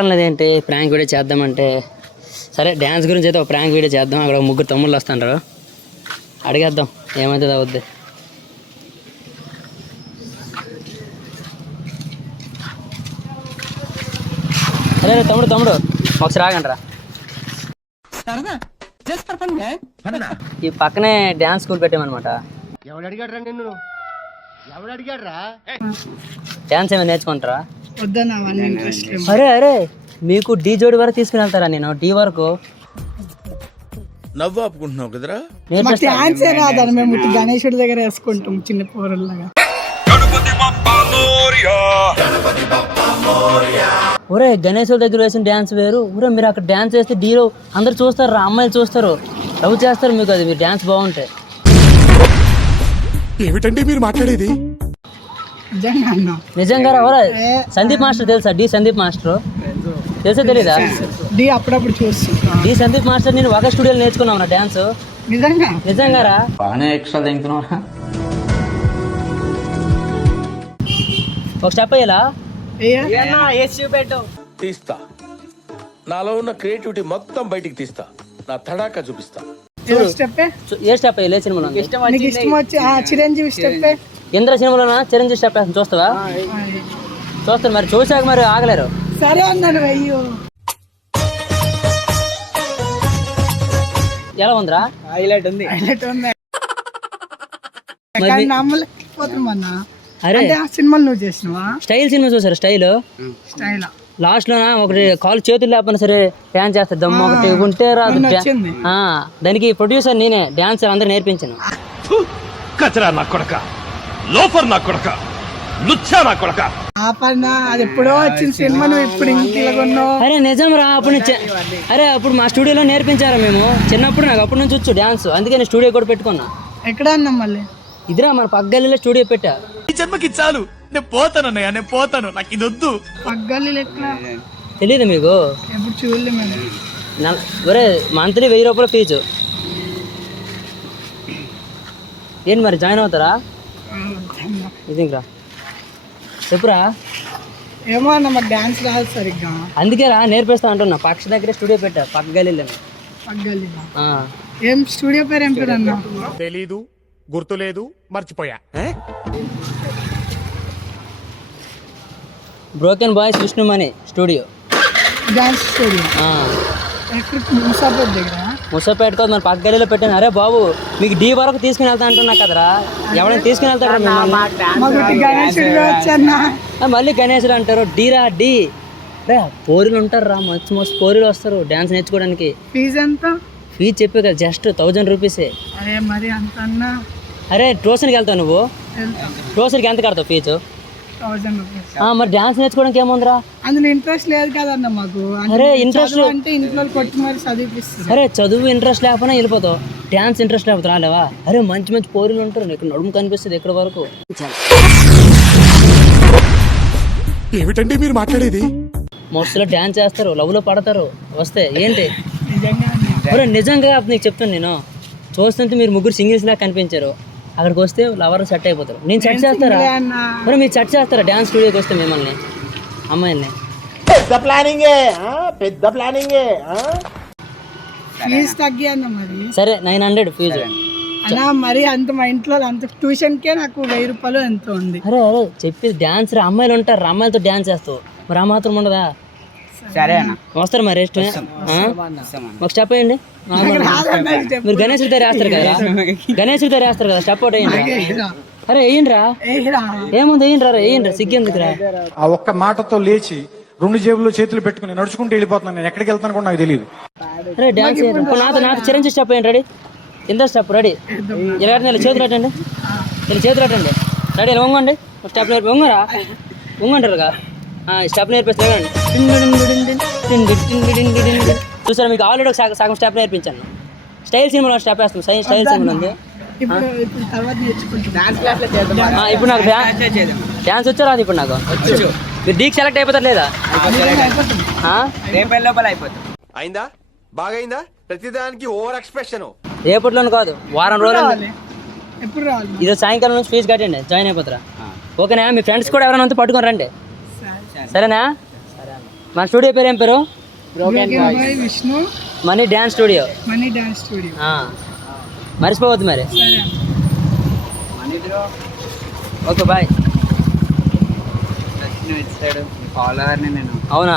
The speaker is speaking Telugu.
ఏంటి ప్రాంక్ వీడియో చేద్దామంటే సరే డ్యాన్స్ గురించి అయితే ఒక ప్రాంక్ వీడియో చేద్దాం. అక్కడ ముగ్గురు తమ్ముళ్ళు వస్తున్నారు, అడిగేద్దాం ఏమవుతుంది అవుద్ది. అరే తమ్ముడు ఒకసారి ఆగండిరా. ఈ పక్కనే డ్యాన్స్ స్కూల్ పెట్టామన్నమాట. డ్యాన్స్ ఏమైనా నేర్చుకుంటారా? అరే మీకు డి జోడి వరకు తీసుకుని వెళ్తారా? నేను డి వరకు నవ్వు ఆపుకుంటున్నావు కదరా. మేము గణేశుడి దగ్గర వేసుకుంటాం చిన్న పోరల్లాగా. ఒరే గణేశుడి దగ్గర వేసిన డ్యాన్స్ వేరు. ఒరే మీరు అక్కడ డ్యాన్స్ వేస్తే డీలో అందరు చూస్తారు, అమ్మాయిలు చూస్తారు, లవ్ చేస్తారు మీకు. అది మీరు డ్యాన్స్ బాగుంటాయి. ఏమిటండి మీరు మాట్లాడేది? నిజంగా సందీప్ మాస్టర్ తెలుసా? డి సందీప్ మాస్టర్ తెలుసా తెలీదా? డి అప్పుడప్పుడు చూస్తా. డి సందీప్ మాస్టర్ నేను ఒక స్టూడియోలో నేర్చుకున్నావు నా డ్యాన్స్. నిజంగా బాగానే ఎక్స్ట్రా తింటున్నా. ఒక స్టెప్ అయ్యేలా తీస్తా. నాలో ఉన్న క్రియేటివిటీ మొత్తం బయటికి తీస్తా. నా తడాకా చూపిస్తా. ఏ స్టెప్ అయ్యలే సినిమాలో? చిరంజీవి స్టెప్. ఇంద్ర సినిమాలోనా చిరంజీవి స్టెప్ చూస్తావా? చూస్తారు మరి, చూసాక మరి ఆగలేరు. సరే అన్నాడు. అయ్యో ఎలా ఉందిరా? హైలైట్ ఉంది. అరే సినిమాలు నువ్వు చేసినవా? స్టైల్ సినిమా చూసారు? స్టైల్ లాస్ట్ లోనా ఒకటి కాలు చేతులు లేకపోయినా సరే డాన్స్ చేస్తారు. దమ్ము ఒకటి ఉంటే రాదు. దానికి ప్రొడ్యూసర్ నేనే, డాన్స్ అందరూ నేర్పించాను. కచరా నా కొడక, లోఫర్ నా కొడక, లుచ్చా నా కొడక. అది ఎప్పుడో వచ్చిన సినిమా, నువ్వు ఇప్పుడు ఇంట్లో. అరే నిజం రా. అప్పుడు అరే అప్పుడు మా స్టూడియోలో నేర్పించారా మేము చిన్నప్పుడు. నాకు అప్పటి నుంచి వచ్చు డాన్స్, అందుకే నేను స్టూడియో కూడా పెట్టుకున్నా. ఎక్కడ అన్నా మళ్ళీ? ఇదిరా మన పగ్గల్లీలో స్టూడియో పెట్టా. ఈ జన్మకి చాలు, నేను పోతాను అన్నయ్య, నేను పోతాను, నాకు ఇది వద్దు. పగ్గల్లీలో ఎక్కడ తెలీదు మీకు? ఎప్పుడు చూడలే. ఒరే మంత్లీ 1000 రూపాయల ఫీజు. ఏంటి మరి జాయిన్ అవుతారా? నిజంగా చెప్పురా. ఏమో అన్న మరి డాన్స్ రాదు సరిగ్గా, అందుకే రా నేర్పిస్తా అంటున్నా. పక్ష దగ్గర స్టూడియో పెట్టా, పక్క గల్లీలో. ఏం స్టూడియో పేరు ఏం పేరు అన్న? తెలీదు, గుర్తులేదు, మర్చిపోయా. Broken boys Vishnumani studio, dance studio. Moosapet కాదు, మన పక్క గల్లీలో పెట్టాను. అరే బాబు మీకు డి వరకు తీసుకుని వెళ్తా అంటున్నా కదరా. ఎవరైనా తీసుకుని వెళ్తారా? మళ్ళీ గణేశుడు అంటారు. డీరా డి రే. పోరీలు ఉంటారు రా, మస్తు పోరీలు వస్తారు డాన్స్ నేర్చుకోవడానికి. ఫీజు ఎంత? ఫీజు చెప్పే కదా, జస్ట్ 1000 రూపీసే. అరే మరి అంత అన్నా. అరే ట్యూషన్కి వెళ్తావు నువ్వు? ట్యూషన్కి ఎంత కడతావు ఫీజు? 1000 రూపీస్. మరి డాన్స్ నేర్చుకోవడానికి ఏముందిరా? అందులో ఇంట్రెస్ట్ లేదు కదన్న మాకు. అరే ఇంట్రెస్ట్ అంటే ఇంట్లో కొట్టి మరి చదివిపిస్తారు. అరే చదువు ఇంట్రెస్ట్ లేకపోయినా వెళ్ళిపోతావు, డాన్స్ ఇంట్రెస్ట్ లేకపోతే రాలేవా? అరే మంచి మంచి పోరీలు ఉంటారు, ఇక్కడ నడుము కనిపిస్తుంది ఎక్కడ వరకు. ఏమిటండి మీరు మాట్లాడేది? మస్తులో డాన్స్ చేస్తారు, లవ్ లో పడతారు వస్తే. ఏంటి నిజంగా నీకు చెప్తాను నేను. చూస్తుంటే మీరు ముగ్గురు సింగిల్స్ లాగా కనిపించారు, అక్కడికి వస్తే లవర్ సెట్ అయిపోతారు. నేను సెట్ చేస్తారా? మరి మీరు సెట్ చేస్తారా డాన్స్ స్టూడియోకి వస్తే మిమ్మల్ని, అమ్మాయిల్ని? పెద్ద ప్లానింగ్. ఫీజు తగ్గి అన్న మరి. సరే 900 ఫీజు అన్నా. మరి అంత మా ఇంట్లో అంత ట్యూషన్కే నాకు 1000 రూపాయలు ఎంత ఉంది. అరే చెప్పేది డాన్స్ రా. అమ్మాయిలు ఉంటారు, అమ్మాయిలతో డాన్స్ చేస్తావు, మరి ఆ మాత్రం ఉండదా? సరే అన్న వస్తారు మరి. రెస్ట్ ఒక స్టెప్ వేయండి. మీరు గణేశుడి దగ్గర వేస్తారు కదా, గణేశుడి దగ్గర వేస్తారు కదా, స్టెప్ అవుట్ వేయండి. అరే వేయండిరా, ఏముంది వేయండి రా, వేయండి. సిగ్గెందుకురా? ఆ ఒక్క మాటతో లేచి 2 జేబుల్లో చేతులు పెట్టుకుని నడుచుకుంటూ వెళ్ళిపోతున్నాను. నేను ఎక్కడికి వెళ్తాను కూడా నాకు తెలియదు. అరే డాన్స్ నాకు చిరంజీవి స్టెప్ వేయండి. రెడీ? ఇంత స్టెప్ రెడీ? ఇలా చేతులు పెట్టండి, ఇలా చేతులు పెట్టండి. రెడీ? ఇలా వంగండి. స్టెప్ నేర్పి వంగరా, వంగంటారుగా. స్టెప్ నేర్పిస్తాను. చూసారా మీకు ఆల్రెడీ ఒక సగం స్టెప్ నేర్పించాను. స్టైల్ సినిమాలో స్టెప్ వేస్తాం, స్టైల్ సినిమా ఉంది. ఇప్పుడు నాకు డాన్స్ వచ్చా రాదు? ఇప్పుడు నాకు మీరు డీకి సెలెక్ట్ అయిపోతారు లేదా? అయిందా? బాగైందా? ప్రతిదానికి ఓవర్ ఎక్స్ప్రెషన్. రేపట్లోనే కాదు, వారం రోజులు. ఎప్పుడు రావాలి? ఈరోజు సాయంకాలం నుంచి ఫీజు కట్టండి, జాయిన్ అయిపోతారా? ఓకేనా? మీ ఫ్రెండ్స్ కూడా ఎవరైనా పట్టుకొని రండి, సరేనా? సరే అన్న. మన స్టూడియో పేరు ఏం పేరు? Broken boy Vishnu Mani dance studio. Mani dance studio. మర్చిపోవద్దు మరి. సరే ఓకే బాయ్. ఫాలోవర్ని నేను. అవునా?